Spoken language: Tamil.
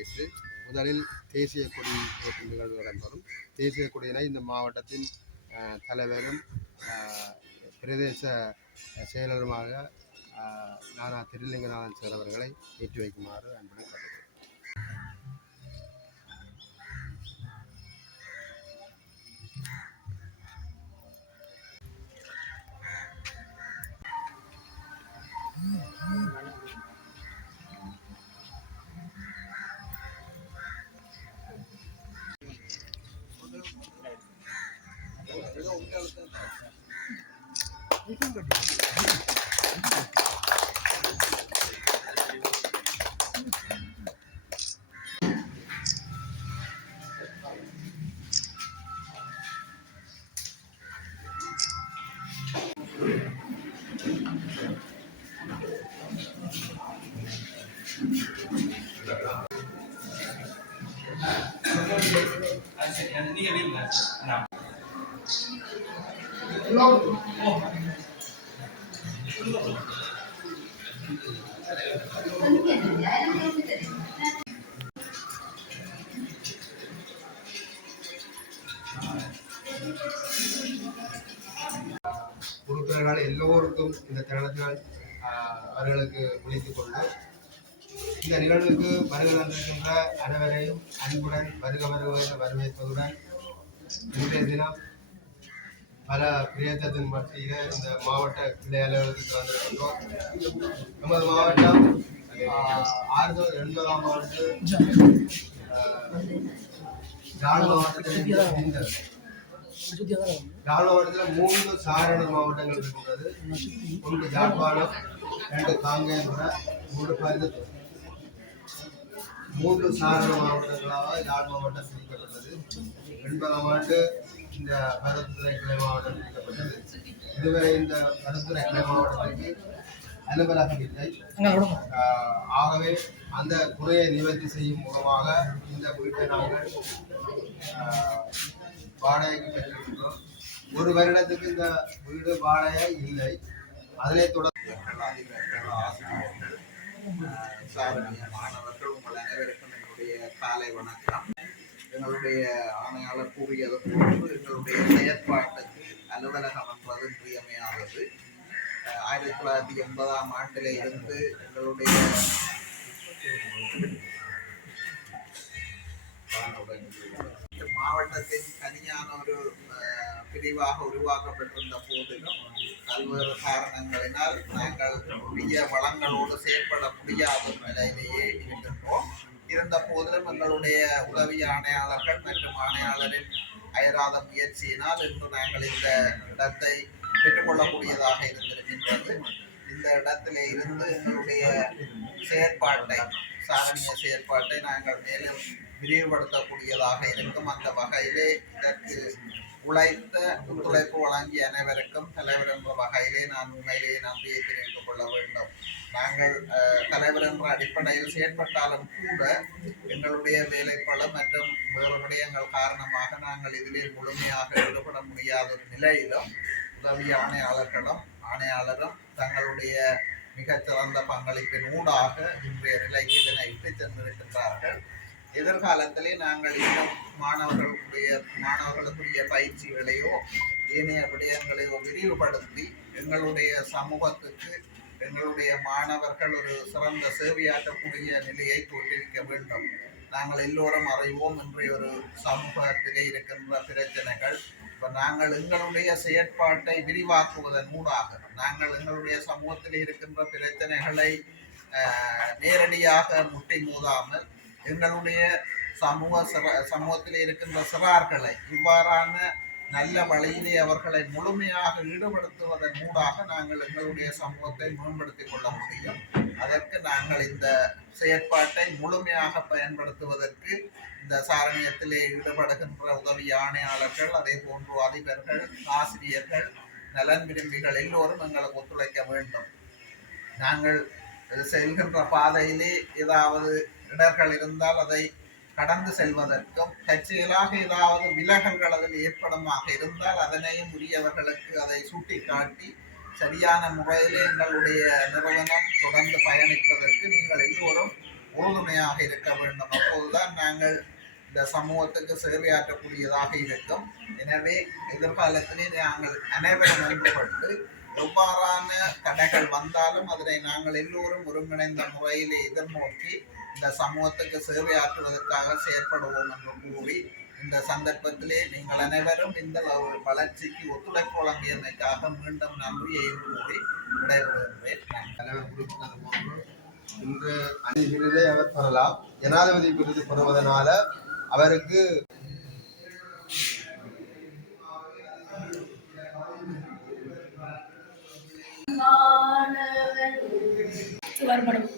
வரவேற்று முதலில் தேசிய கொடி ஏற்றும் நிகழ்வு நடந்ததும் தேசிய கொடியினை இந்த மாவட்டத்தின் தலைவரும் பிரதேச செயலருமாக நானா திருலிங்கநாதன் சார் அவர்களை ஏற்றி வைக்குமாறு அன்புடன் உறுப்பினர்கள் எல்லோருக்கும் இந்த தருணத்தில் அவர்களுக்கு விழித்துக் கொண்டு இந்த நிகழ்வுக்கு வருகை தந்திருக்கின்ற அனைவரையும் அன்புடன் வரவேற்பதுடன் இன்றைய தினம் பல பிரயத்தனத்தின் மத்தியில இந்த மாவட்ட கிளை அலுவலகத்துக்கு வந்திருக்கின்றோம். நமது மாவட்டம் 1980ஆம் ஆண்டு யாழ் மாவட்டத்தில் யாழ் மாவட்டத்தில் 3 சாரண மாவட்டங்கள் இருக்கின்றது. 1 யாழ்ப்பாணம், 2 காங்கேயபுர, 3 பருத்தத்தூர். 3 சாரண மாவட்டங்களாக யாழ் மாவட்டம் பிரிக்கப்பட்டது. 80ஆம் ஆண்டு இந்த பருத்துறை கிளை மாவட்டம் பிரிக்கப்பட்டது. இதுவரை இந்த பருத்துறை கிளை மாவட்டத்திற்கு அலுவலகம் இல்லை. ஆகவே அந்த குறையை நிவர்த்தி செய்யும் மூலமாக இந்த வீட்டை நாங்கள் வாடகைக்கு பெற்றிருக்கின்றோம். 1 வருடத்துக்கு இந்த வீடு வாடகை இல்லை. அதனை தொடர்ந்து ஆசிரியர்கள், சாரணிய மாணவர்கள், உங்கள் அனைவருக்கும் என்னுடைய காலை வணக்கம். எங்களுடைய ஆணையாளர் கூறியது போன்று எங்களுடைய செயற்பாட்டுக்கு அலுவலகம் என்பது இன்றியமையாதது. 1980ஆம் ஆண்டிலே இருந்து எங்களுடைய மாவட்டத்தின் தனியான ஒரு பிரிவாக உருவாக்கப்பட்டிருந்த போதிலும் பல்வேறு காரணங்களினால் நாங்கள் உரிய வளங்களோடு செயற்பட முடியாத நிலையிலேயே இருக்கின்றோம். இருந்த போதிலும் எங்களுடைய உதவி ஆணையாளர்கள் மற்றும் ஆணையாளரின் அயராத முயற்சியினால் இன்று நாங்கள் இந்த இடத்தை பெற்றுக்கொள்ளக்கூடியதாக இருந்திருக்கின்றது. இந்த இடத்திலே இருந்து எங்களுடைய செயற்பாட்டை, சாரணிய செயற்பாட்டை நாங்கள் மேலும் விரிவுபடுத்தக்கூடியதாக இருக்கும். அந்த வகையிலே இதற்கு உழைத்த ஒத்துழைப்பு வழங்கிய அனைவருக்கும் தலைவர் என்ற வகையிலே நான் உண்மையிலேயே நன்றியை தெரிவித்துக் கொள்ள வேண்டும். நாங்கள் தலைவர் என்ற அடிப்படையில் செயற்பட்டாலும் கூட எங்களுடைய வேலைப்பளு மற்றும் வேறு விடயங்கள் காரணமாக நாங்கள் இதிலே முழுமையாக ஈடுபட முடியாத ஒரு நிலையிலும் உதவி ஆணையாளரும் தங்களுடைய மிகச்சிறந்த பங்களிப்பின் ஊடாக இன்றைய நிலைக்கு இதனை இட்டு சென்றிருக்கின்றார்கள். எதிர்காலத்திலே நாங்கள் இன்னும் மாணவர்களுக்குரிய பயிற்சிகளையோ ஏனைய விடயங்களையோ விரிவுபடுத்தி எங்களுடைய சமூகத்துக்கு எங்களுடைய மாணவர்கள் ஒரு சிறந்த சேவையாற்றக்கூடிய நிலையை தோற்றுவிக்க வேண்டும். நாங்கள் எல்லோரும் அறிவோம், இன்றைய ஒரு சமூகத்திலே இருக்கின்ற பிரச்சனைகள். இப்போ நாங்கள் எங்களுடைய செயற்பாட்டை விரிவாக்குவதன் ஊடாக நாங்கள் எங்களுடைய சமூகத்தில் இருக்கின்ற பிரச்சனைகளை நேரடியாக முட்டி மோதாமல் எங்களுடைய சமூகத்தில் இருக்கின்ற சிறார்களை இவ்வாறான நல்ல வழியிலே அவர்களை முழுமையாக ஈடுபடுத்துவதன் மூடாக நாங்கள் எங்களுடைய சமூகத்தை மேம்படுத்திக் கொள்ள முடியும். அதற்கு நாங்கள் இந்த செயற்பாட்டை முழுமையாக பயன்படுத்துவதற்கு இந்த சாரணியத்திலே ஈடுபடுகின்ற உதவி ஆணையாளர்கள், அதே போன்று அதிபர்கள், ஆசிரியர்கள், நலன் விரும்பிகள் எல்லோரும் எங்களுக்கு ஒத்துழைக்க வேண்டும். நாங்கள் செல்கின்ற பாதையிலே ஏதாவது இடர்கள் இருந்தால் அதை கடந்து செல்வதற்கும், தற்செயலாக ஏதாவது விலகல்கள் அதில் ஏற்படமாக இருந்தால் அதனையும் உரியவர்களுக்கு அதை சுட்டி காட்டி சரியான முறையிலே எங்களுடைய நிறுவனம் தொடர்ந்து பயணிப்பதற்கு நீங்கள் எல்லோரும் உறுதுணையாக இருக்க வேண்டும். அப்போதுதான் நாங்கள் இந்த சமூகத்துக்கு சேவையாற்றக்கூடியதாக இருக்கும். எனவே எதிர்காலத்திலே நாங்கள் அனைவரும் ஒன்றுபட்டு எவ்வாறான தடைகள் வந்தாலும் அதனை நாங்கள் எல்லோரும் ஒருங்கிணைந்த முறையிலே எதிர்நோக்கி இந்த சமூகத்துக்கு சேவையாற்றுவதற்காக செயற்படுவோம் என்று கூறி இந்த சந்தர்ப்பத்திலே நீங்கள் அனைவரும் இந்த வளர்ச்சிக்கு ஒத்துழைப்பு வழங்கியமைக்காக மீண்டும் நன்றியை கூறி விடைபெறுகின்றேன். தலைவர் குறிப்பிட்டது போன்று இன்று அணி விருதை அவர் பெறலாம். ஜனாதிபதி விருது பெறுவதனால அவருக்கு சுவர்மணம்